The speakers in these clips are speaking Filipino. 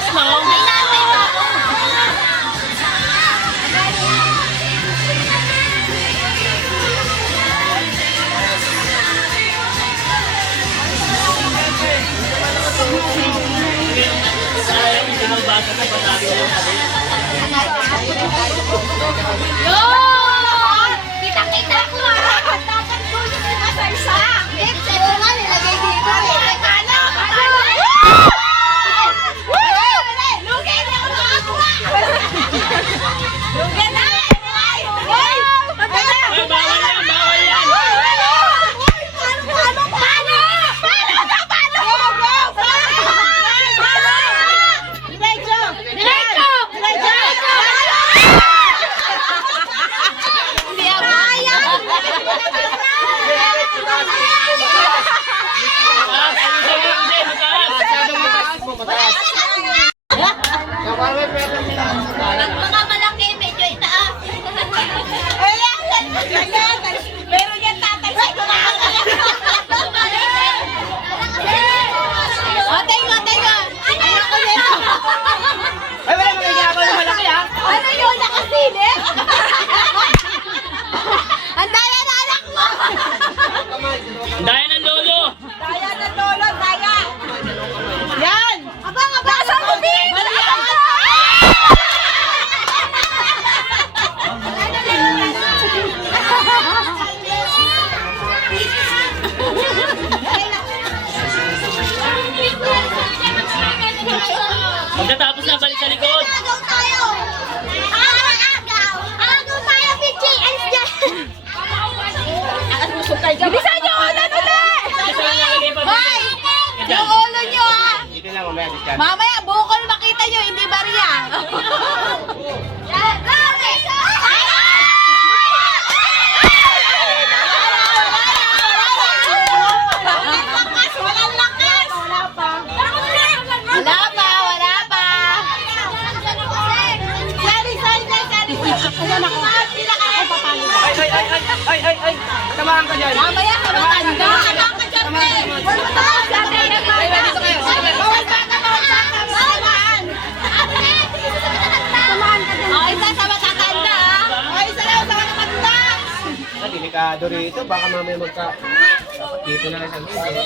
Last na oh. May nanay pa ako. Yun! Kita-kita ko na! Dapat ko yung pinasarsa! Ito nga, nilagay dito. Paano? Lugi! Hindi ako makakuha! Lugi na! Hoy! Ay, bawal yan, bawal yan. Paano? Diretso! Hindi ako kaya! Pag mga malaki, medyo itaas. Pero yan tatalsay ko na ako. O, tenga. Ayoko nito. Ay, wala mga ginagawa na malaki ha? Ano yun? Nakasilip? Ang daya na anak mo! Daya ng lolo. Daya na lolo, daya! Yan! Abang! Nasaan mo, Bing? Pagkatapos na balik sa likod. Agaw tayo! Agaw tayo, Pichi! Alis dyan! Bilisan nyo ulan ulit! Kasi lalagay pa Hoy! Yung ulo nyo ha! Dito lang, mamaya discount. Mamaya, bukol makita nyo, hindi bariya. Walang lakas! Wala pa! Ay! Samahan ka dyan. Mamaya, kamatanda! Bawal bata! Oh, isa sa matatanda! Oh, isa lang sa matatanda! Delikado rito. Baka mamaya magka... Dito na lang sa video.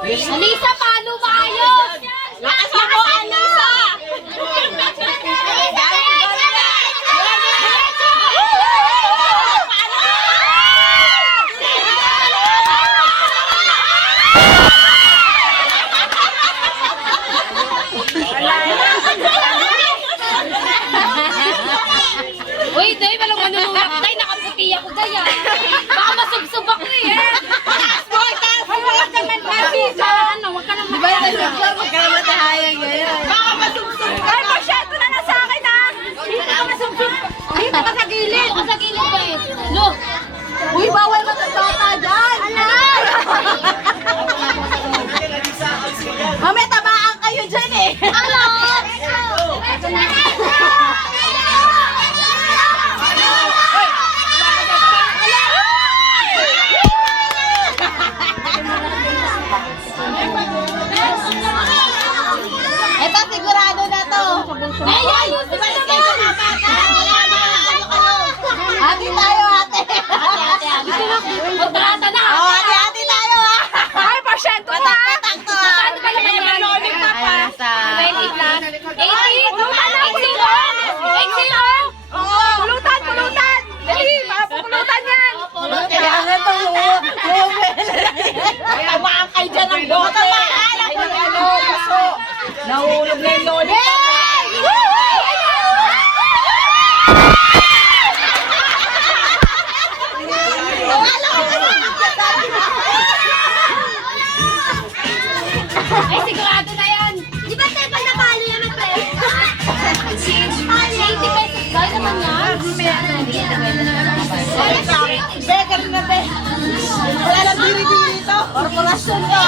Alisa, paano maayos? Lakas mo, Alisa! Uy, Day, walang manunulak. Day, nakaputi ako, Day, ah. Baka masubsob ako eh. Huwag ka naman masisa. Huwag ka naman masisa. Huwag ka naman tahayag ngayon. Baka masubsob ka. Ay, masyado na na sa akin, ah. Dito ka masubsob. Dito ka sa gilid. Dito ka sa gilid ba eh. No. Uy, bawal matagata dyan. Alay! Mamaya tabaan kayo dyan eh. Hello! Ito sigurado na to. Ay, ayos! Ibalik kayo na bata! Hati tayo, ate! Magtrata na! Oo, hati tayo, ha! Ay, pasyento ka! Takto, ha! Saan ka naman yung manulig ka pa? 20 plus? 80? Oo! Pulutan! Dali! Mapupulutan yan! Kaya nga ito, kaya maang kayo dyan ang bote! Nahulog na yung lollipop! Ay, sigurado na yan! Di ba tayo pag napalo yan ang pre? 80 pesos. Dahil naman yan. Beggar na be. Wala lang diri-diri ito. Korporasyon ka.